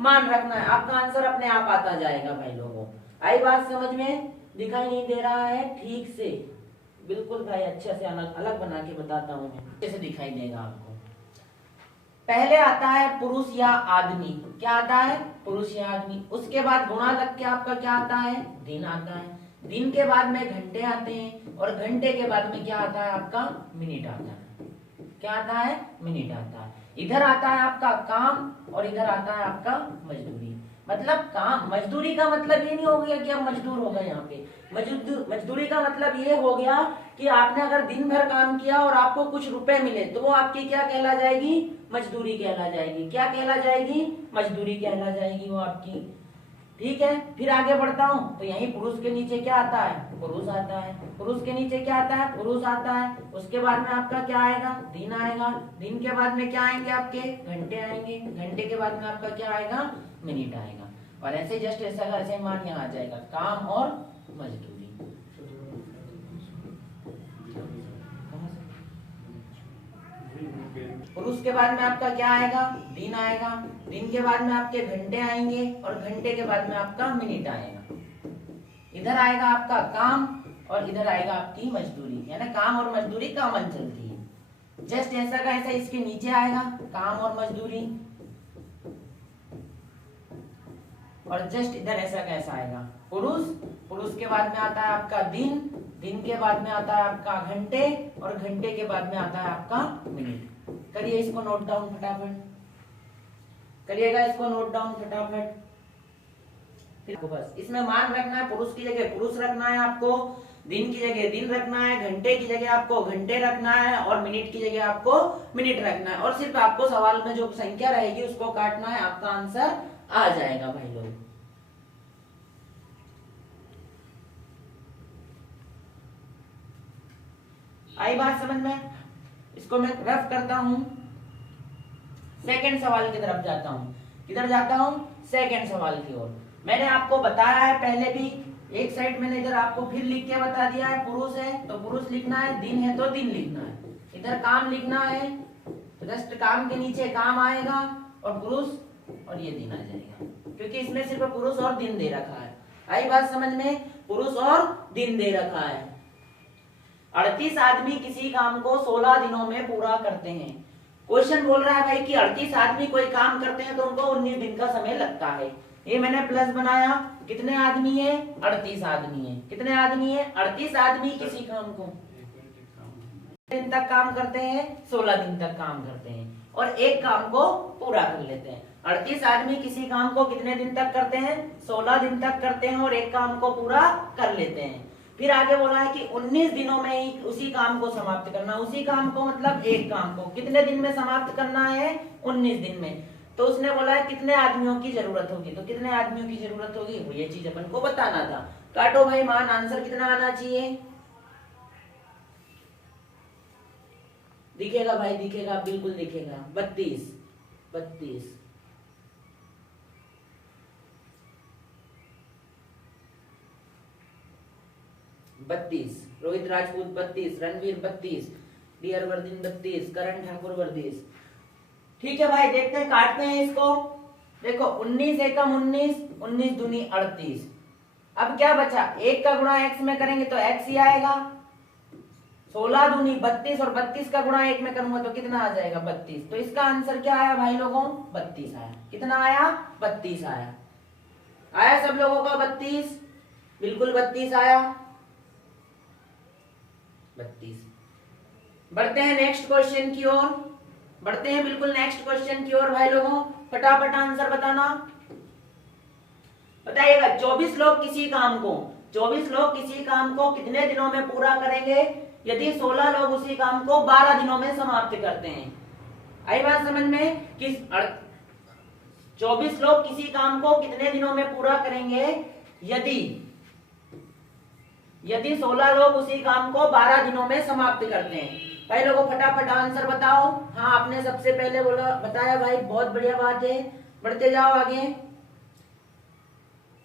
मान रखना है, आपका आंसर अपने आप आता जाएगा भाई लोगों। आई बात समझ में? दिखाई नहीं दे रहा है ठीक से? बिल्कुल भाई, अच्छे से अलग अलग बना के बताता हूँ मैं, अच्छे से दिखाई देगा आपको। पहले आता है पुरुष या आदमी। क्या आता है? पुरुष या आदमी। उसके बाद गुणा लग के आपका क्या आता है? दिन आता है। दिन के बाद में घंटे आते हैं, और घंटे के बाद में क्या आता है आपका? मिनट आता है। क्या आता है? मिनट आता है। इधर आता है आपका काम, और इधर आता है आपका मजदूरी। मतलब काम, मजदूरी का मतलब ये नहीं हो गया कि आप मजदूर हो गए यहाँ पे। मजदूरी का मतलब ये हो गया कि आपने अगर दिन भर काम किया और आपको कुछ रुपए मिले, तो वो आपकी क्या कहला जाएगी? मजदूरी कहला जाएगी। क्या कहला जाएगी? मजदूरी कहला जाएगी वो आपकी। ठीक है, फिर आगे बढ़ता हूँ, तो यही पुरुष के नीचे क्या आता है? पुरुष आता है। पुरुष के नीचे क्या आता है? पुरुष आता है। उसके बाद में आपका क्या आएगा? दिन आएगा। दिन के बाद में क्या आएंगे आपके? घंटे आएंगे। घंटे के बाद में आपका क्या आएगा? मिनट आएगा। और ऐसे जस्ट ऐसे मान यहाँ आ जाएगा, काम और मजदूरी। पुरुष के बाद में आपका क्या आएगा? दिन आएगा। दिन के बाद में आपके घंटे आएंगे, और घंटे के बाद में आपका मिनट आएगा। इधर आएगा आपका काम, और इधर आएगा आपकी मजदूरी, यानी काम और मजदूरी कॉमन चलती है। जस्ट ऐसा का ऐसा इसके नीचे आएगा काम और मजदूरी, और जस्ट इधर ऐसा कैसा आएगा? पुरुष। पुरुष के बाद में आता है आपका दिन। दिन के बाद में आता है आपका घंटे, और घंटे के बाद में आता है आपका मिनट। करिए इसको नोट डाउन फटाफट, करिएगा इसको नोट डाउन फटाफट। फिर बस इसमें मान रखना है, पुरुष की जगह पुरुष रखना है आपको, दिन की जगह दिन रखना है, घंटे की जगह आपको घंटे रखना है, और मिनट की जगह आपको मिनट रखना है। और सिर्फ आपको सवाल में जो संख्या रहेगी उसको काटना है, आपका आंसर आ जाएगा भाई लोग। आई बात समझ में? इसको मैं रफ करता हूं, सेकंड सवाल की तरफ जाता हूं। किधर जाता हूं? सेकंड सवाल की ओर। मैंने आपको बताया है पहले भी, एक साइड मैंने इधर आपको फिर लिख के बता दिया है, पुरुष है तो पुरुष लिखना है, दिन है तो दिन लिखना है, इधर काम लिखना है, जस्ट काम के नीचे काम आएगा, और पुरुष, और ये दिन आ जाएगा, क्योंकि इसमें सिर्फ पुरुष और दिन दे रखा है। आई बात समझ में? पुरुष और दिन दे रखा है। 38 आदमी किसी काम को 16 दिनों में पूरा करते हैं। क्वेश्चन बोल रहा है भाई कि 38 आदमी कोई काम करते हैं तो उनको 19 दिन का समय लगता है। ये मैंने प्लस बनाया, कितने आदमी है? 38 आदमी है। कितने आदमी है? 38 आदमी किसी काम को दिन तक काम करते हैं, 16 दिन तक काम करते हैं, और एक काम को पूरा कर लेते हैं। 38 आदमी किसी काम को कितने दिन तक करते हैं? 16 दिन तक करते हैं, और एक काम को पूरा कर लेते हैं। फिर आगे बोला है कि 19 दिनों में ही उसी काम को समाप्त करना। उसी काम को मतलब एक काम को कितने दिन में समाप्त करना है? 19 दिन में। तो उसने बोला है कितने आदमियों की जरूरत होगी, तो कितने आदमियों की जरूरत होगी, वो ये चीज अपन को बताना था। काटो भाई मान, आंसर कितना आना चाहिए? दिखेगा भाई, दिखेगा, बिल्कुल दिखेगा, 32। 32 32, रोहित राजपूत 32, रणवीर 32, डी अरवर्दीन 32, करण ठाकुर 32। ठीक है भाई, देखते हैं, काटते हैं इसको। देखो 19 एकम 19, 19 दूनी 38। अब क्या बचा? एक का गुणा x में करेंगे तो x ही आएगा। 16 दूनी 32, और 32 का गुणा 1 में करूंगा तो कितना आ जाएगा? 32। तो इसका आंसर क्या आया भाई लोगों? 32 आया। कितना आया? 32 आया। आया सब लोगों का 32? बिल्कुल 32 आया, 32। बढ़ते हैं नेक्स्ट क्वेश्चन की ओर, बढ़ते हैं बिल्कुल नेक्स्ट क्वेश्चन की ओर भाई लोगों। फटाफट आंसर बताना, बताइएगा। 24 लोग किसी काम को, 24 लोग किसी काम को कितने दिनों में पूरा करेंगे यदि 16 लोग उसी काम को 12 दिनों में समाप्त करते हैं? आई बात समझ में? कि 24 लोग किसी काम को कितने दिनों में पूरा करेंगे यदि 16 लोग उसी काम को 12 दिनों में समाप्त करते हैं? भाई लोगों फटाफट आंसर बताओ। हाँ, आपने सबसे पहले बोला, बताया भाई, बहुत बढ़िया बात है। बढ़ते जाओ आगे।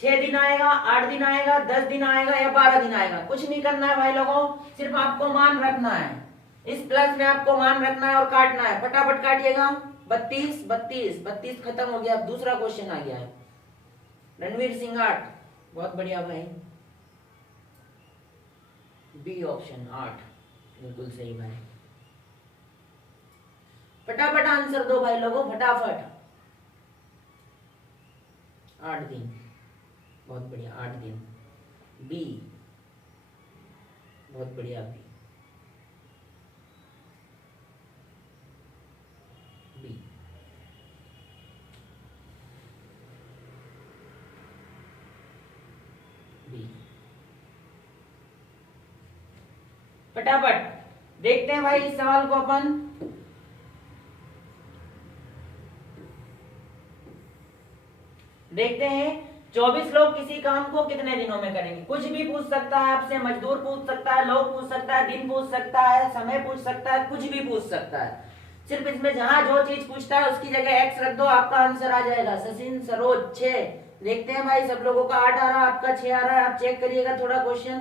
6 दिन आएगा, 8 दिन आएगा, 10 दिन आएगा, या 12 दिन आएगा? कुछ नहीं करना है भाई लोगों, सिर्फ आपको मान रखना है। इस प्लस में आपको मान रखना है और काटना है। फटाफट काटिएगा, 32 32 32 खत्म हो गया। अब दूसरा क्वेश्चन आ गया है। रणवीर सिंह 8, बहुत बढ़िया भाई, बी ऑप्शन 8 बिल्कुल सही भाई। फटाफट आंसर दो भाई लोगों, फटाफट। 8 दिन, बहुत बढ़िया, 8 दिन, बी, बहुत बढ़िया, बी बी। बी फटाफट देखते हैं भाई इस सवाल को अपन। देखते हैं 24 लोग किसी काम को कितने दिनों में करेंगे। कुछ भी पूछ सकता है आपसे, मजदूर पूछ सकता है, लोग पूछ सकता है, दिन पूछ सकता है, समय पूछ सकता है, कुछ भी पूछ सकता है। सिर्फ इसमें जहां जो चीज पूछता है उसकी जगह एक्स रख दो, आपका आंसर आ जाएगा। सचिन सरोज 6। देखते हैं भाई, सब लोगों का 8 आ रहा है, आपका 6 आ रहा है। आप चेक करिएगा थोड़ा क्वेश्चन।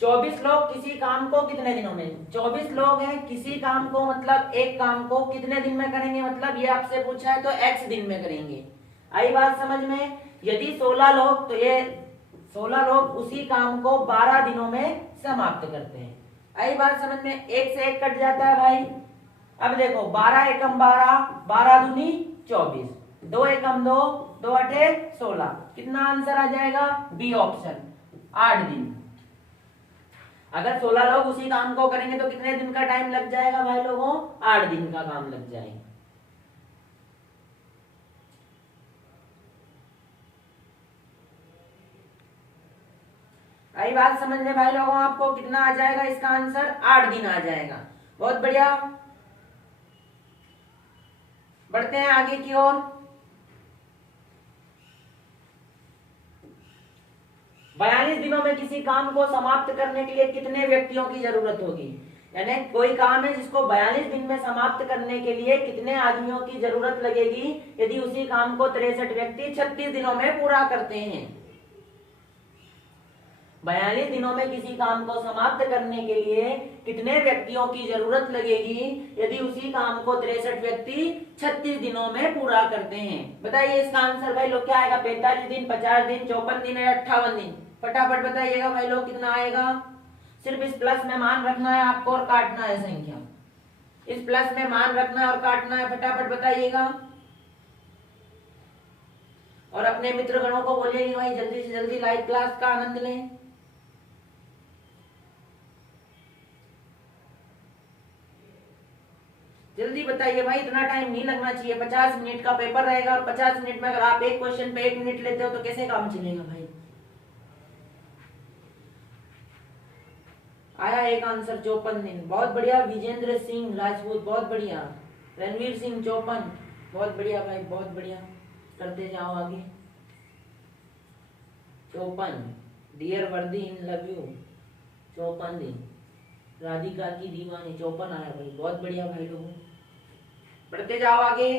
24 लोग किसी काम को कितने दिनों में, 24 लोग हैं, किसी काम को मतलब एक काम को कितने दिन में करेंगे, मतलब ये आपसे पूछा है तो x दिन में करेंगे। आई बात समझ में। यदि 16 लोग तो ये 16 लोग उसी काम को 12 दिनों में समाप्त करते हैं। आई बात समझ में। एक से एक कट जाता है भाई। अब देखो 12 एकम 12, 12 दूनी 24, 2 एकम 2, 2 अठे 16। कितना आंसर आ जाएगा, बी ऑप्शन 8 दिन। अगर 16 लोग उसी काम को करेंगे तो कितने दिन का टाइम लग जाएगा भाई लोगों, 8 दिन का काम लग जाएगा। आई बात समझ में भाई लोगों, आपको कितना आ जाएगा इसका आंसर, 8 दिन आ जाएगा। बहुत बढ़िया, बढ़ते हैं आगे की ओर। 42 दिनों में किसी काम को समाप्त करने के लिए कितने व्यक्तियों की जरूरत होगी। यानी कोई काम है जिसको 42 दिन में समाप्त करने के लिए कितने आदमियों की जरूरत लगेगी, यदि उसी काम को 63 व्यक्ति 36 दिनों में पूरा करते हैं। 42 दिनों में किसी काम को समाप्त करने के लिए कितने व्यक्तियों की जरूरत लगेगी, यदि उसी काम को 63 व्यक्ति 36 दिनों में पूरा करते हैं। बताइए इसका आंसर भाई लोग क्या आएगा, 45 दिन, 50 दिन, 54 दिन या 58 दिन। फटाफट बताइएगा भाई लोग कितना आएगा। सिर्फ इस प्लस में मान रखना है आपको और काटना है संख्या। इस प्लस में मान रखना है और काटना है, फटाफट बताइएगा। और अपने मित्र गणों को बोलिए भाई जल्दी से जल्दी लाइव क्लास का आनंद लें। जल्दी बताइए भाई, इतना टाइम नहीं लगना चाहिए। 50 मिनट का पेपर रहेगा और 50 मिनट में अगर आप एक क्वेश्चन पे 1 मिनट लेते हो तो कैसे काम चलेगा भाई। आया एक आंसर 54 दिन, बहुत बढ़िया। विजेंद्र सिंह राजपूत, बहुत बढ़िया। रणवीर सिंह 54, बहुत बढ़िया भाई, बहुत बढ़िया। करते जाओ आगे। 54, डियर वर्दी इन लव यू 54 दिन। राधिका की दीवानी 54 आया भाई, बहुत बढ़िया भाई लोगों। बढ़ते जाओ आगे।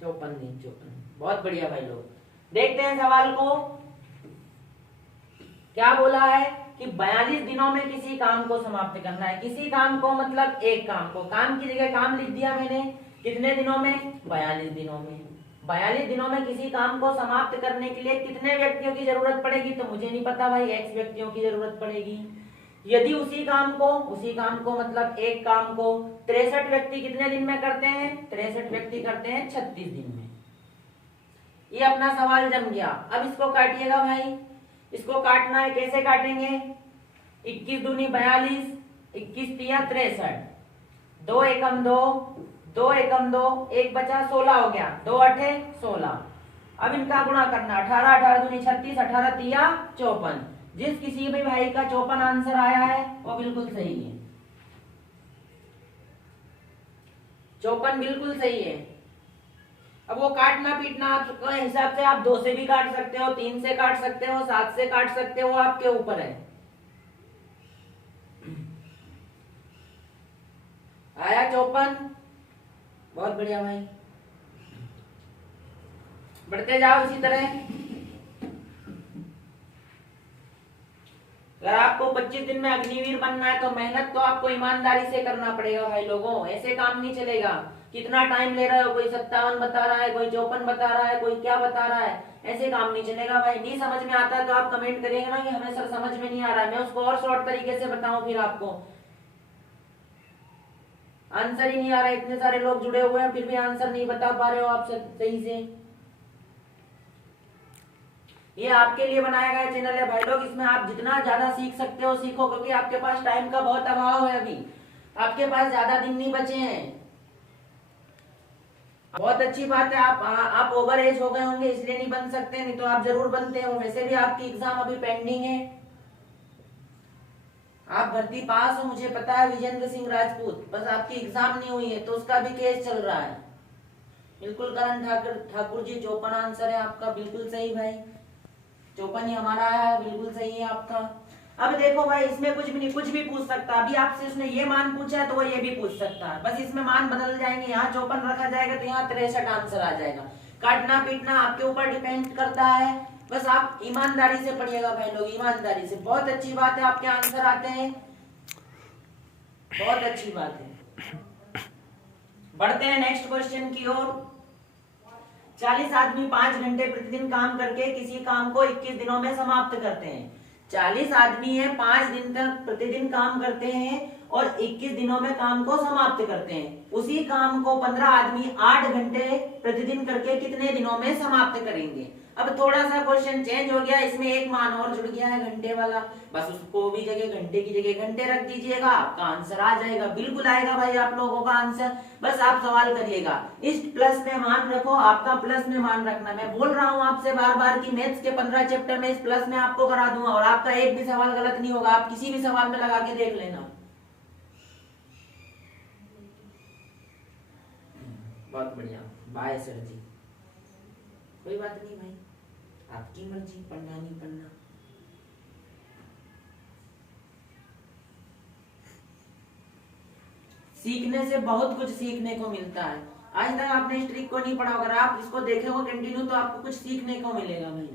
54 दिन, 54, बहुत बढ़िया भाई लोग। देखते हैं सवाल को क्या बोला है कि 42 दिनों में किसी काम को समाप्त करना है। किसी काम को मतलब एक काम को, काम की जगह काम लिख दिया मैंने। कितने दिनों में, 42 दिनों में। 42 दिनों में किसी काम को समाप्त करने के लिए कितने व्यक्तियों की जरूरत पड़ेगी, तो मुझे नहीं पता भाई, x व्यक्तियों की जरूरत पड़ेगी। यदि उसी काम को मतलब एक काम को 63 व्यक्ति कितने दिन में करते हैं, 63 व्यक्ति करते हैं 36 दिन में। ये अपना सवाल जम गया। अब इसको काटिएगा भाई, इसको काटना है, कैसे काटेंगे, 21 दूनी 42, 21 तिया 63, 2 एकम 2, 2 एकम 2, 1 बचा 16 हो गया, 2 अठे 16। अब इनका गुणा करना, 18 18 दूनी 36, 18 तिया 54। जिस किसी भी भाई का 54 आंसर आया है वो बिल्कुल सही है, 54 बिल्कुल सही है। अब वो काटना पीटना आपके हिसाब से, आप 2 से भी काट सकते हो, 3 से काट सकते हो, 7 से काट सकते हो, आपके ऊपर है। आया 54, बहुत बढ़िया भाई। बढ़ते जाओ इसी तरह। अगर आपको 25 दिन में अग्निवीर बनना है तो मेहनत तो आपको ईमानदारी से करना पड़ेगा भाई लोगों, ऐसे काम नहीं चलेगा। कितना टाइम ले रहे हो, कोई 57 बता रहा है, कोई 54 बता रहा है, कोई क्या बता रहा है, ऐसे काम नहीं चलेगा भाई। नहीं समझ में आता है तो आप कमेंट करिएगा ना कि हमें सर समझ में नहीं आ रहा है, मैं उसको और शॉर्ट तरीके से बताऊं, फिर आपको आंसर ही नहीं आ रहा है। इतने सारे लोग जुड़े हुए हैं फिर भी आंसर नहीं बता पा रहे हो आप सही से। ये आपके लिए बनाया गया चैनल है भाई लोग, इसमें आप जितना ज्यादा सीख सकते हो सीखो, क्योंकि आपके पास टाइम का बहुत अभाव है, अभी आपके पास ज्यादा दिन नहीं बचे हैं। बहुत अच्छी बात है, आप ओवर एज हो गए होंगे इसलिए नहीं बन सकते, नहीं तो आप जरूर बनते हो। वैसे भी आपकी एग्जाम अभी पेंडिंग है, आप भर्ती पास हो मुझे पता है विजेंद्र सिंह राजपूत, बस आपकी एग्जाम नहीं हुई है तो उसका भी केस चल रहा है। बिल्कुल करण ठाकुर जी 54 आंसर है आपका, बिल्कुल सही भाई, 54 ही हमारा आया, बिल्कुल सही है आपका। अब देखो भाई इसमें कुछ भी नहीं, कुछ भी पूछ सकता है। अभी आपसे उसने ये मान पूछा है तो वो ये भी पूछ सकता है, बस इसमें मान बदल जाएंगे, यहाँ 54 रखा जाएगा तो यहाँ 63 आंसर आ जाएगा। काटना पीटना आपके ऊपर डिपेंड करता है, बस आप ईमानदारी से पढ़िएगा भाई लोग, ईमानदारी से। बहुत अच्छी बात है आपके आंसर आते हैं, बहुत अच्छी बात है। बढ़ते हैं नेक्स्ट क्वेश्चन की ओर। 40 आदमी 5 घंटे प्रतिदिन काम करके किसी काम को 21 दिनों में समाप्त करते हैं। 40 आदमी है, 5 दिन तक प्रतिदिन काम करते हैं और 21 दिनों में काम को समाप्त करते हैं। उसी काम को 15 आदमी 8 घंटे प्रतिदिन करके कितने दिनों में समाप्त करेंगे। अब थोड़ा सा क्वेश्चन चेंज हो गया, इसमें एक मान और जुड़ गया है घंटे वाला, बस उसको भी जगह घंटे की जगह घंटे रख दीजिएगा, आपका आंसर आ जाएगा, बिल्कुल आएगा भाई आप लोगों का आंसर। बस आप सवाल करिएगा, इस प्लस में मान रखो, आपका प्लस में मान रखना। मैं बोल रहा हूँ आपसे बार बार कि मैथ्स के 15 चैप्टर में इस प्लस में आपको करा दूंगा और आपका एक भी सवाल गलत नहीं होगा, आप किसी भी सवाल में लगा के देख लेना। बहुत बढ़िया, बाय सर जी। कोई बात नहीं भाई, आपकी मर्जी, पढ़ना नहीं पढ़ना। सीखने से बहुत कुछ सीखने को मिलता है। आज तक आपने इस ट्रिक को नहीं पढ़ा, अगर आप इसको देखेंगे कंटिन्यू तो आपको कुछ सीखने को मिलेगा भाई।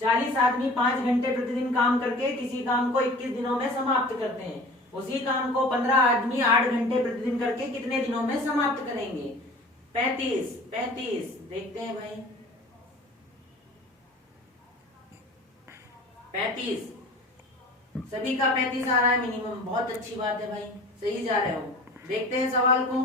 40 आदमी 5 घंटे प्रतिदिन काम करके किसी काम को 21 दिनों में समाप्त करते हैं। उसी काम को 15 आदमी 8 घंटे प्रतिदिन करके कितने दिनों में समाप्त करेंगे। 35 देखते हैं भाई, 35 सभी का 35 आ रहा है मिनिमम, बहुत अच्छी बात है भाई, सही जा रहे हो। देखते हैं सवाल को।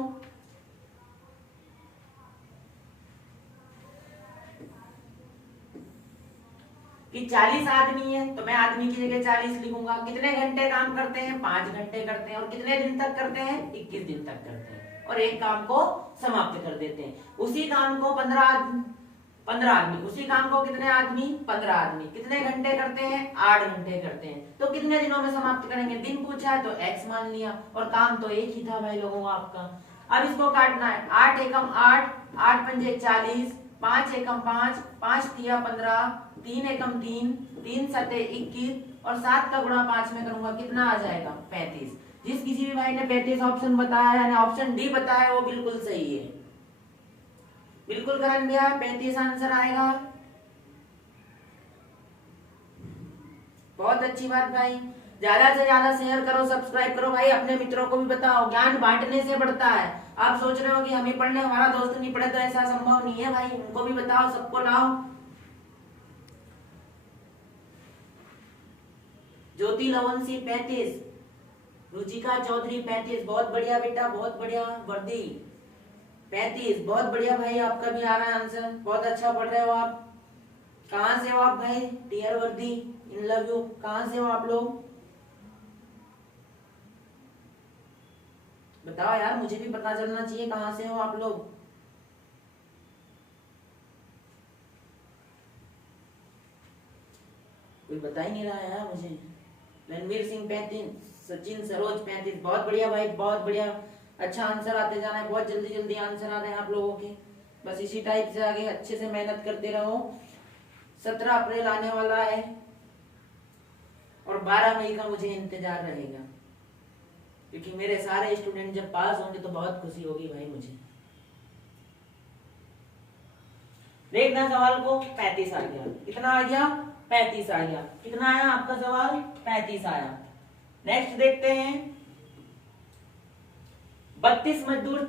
कि 40 आदमी है तो मैं आदमी की जगह 40 लिखूंगा। कितने घंटे काम करते हैं, 5 घंटे करते हैं, और कितने दिन तक करते हैं, 21 दिन तक करते हैं, और एक काम को समाप्त कर देते हैं। उसी काम को 15 आदमी, उसी काम को कितने आदमी, 15 आदमी, कितने घंटे करते हैं, 8 घंटे करते हैं, तो कितने दिनों में समाप्त करेंगे। दिन पूछा है तो x मान लिया, और काम तो एक ही था भाई लोगों का आपका। अब इसको काटना है, 8 एकम 8, 8 पंजे 40, 5 एकम 5, 5 तिया 15, 3 एकम 3, 3 सते 21, और 7 का गुणा 5 में करूंगा, कितना आ जाएगा, 35। जिस किसी भी भाई ने 35 ऑप्शन बताया है, ऑप्शन डी बताया, वो बिल्कुल सही है। बिल्कुल करण भैया 35 आंसर आएगा। बहुत अच्छी बात भाई, ज्यादा से ज्यादा शेयर करो, सब्सक्राइब करो भाई, अपने मित्रों को भी बताओ, ज्ञान बांटने से बढ़ता है। आप सोच रहे हो कि हम ही पढ़ने, हमारा दोस्त नहीं पढ़े, तो ऐसा संभव नहीं है भाई, उनको भी बताओ, सबको लाओ। ज्योति लवंशी 35, रुचिका चौधरी 35, बहुत बढ़िया बेटा, बहुत बढ़िया। वर्दी 35, बहुत बढ़िया भाई, आपका भी आ रहा है आंसर, बहुत अच्छा पढ़ रहे हो आप। कहाँ से हो आप भाई, डियर वर्दी, इन लव यू। कहाँ से हो आप लोग, बताओ यार, मुझे भी पता चलना चाहिए कहाँ से हो आप लोग। कोई बता ही नहीं रहा है यार मुझे। रणवीर सिंह 35, सचिन सरोज 35, बहुत बढ़िया भाई, बहुत बढ़िया, अच्छा आंसर आते जा रहा है, बहुत जल्दी जल्दी आंसर आ रहे हैं आप लोगों के। बस इसी टाइप से आगे अच्छे से मेहनत करते रहो। 17 अप्रैल आने वाला है और 12 मई का मुझे इंतजार रहेगा, क्योंकि मेरे सारे स्टूडेंट जब पास होंगे तो बहुत खुशी होगी भाई मुझे। देखना सवाल को, 35 आ गया, कितना आ गया, 35 आ गया। कितना आया आपका सवाल? 35 आया। नेक्स्ट देखते हैं, 32 मजदूर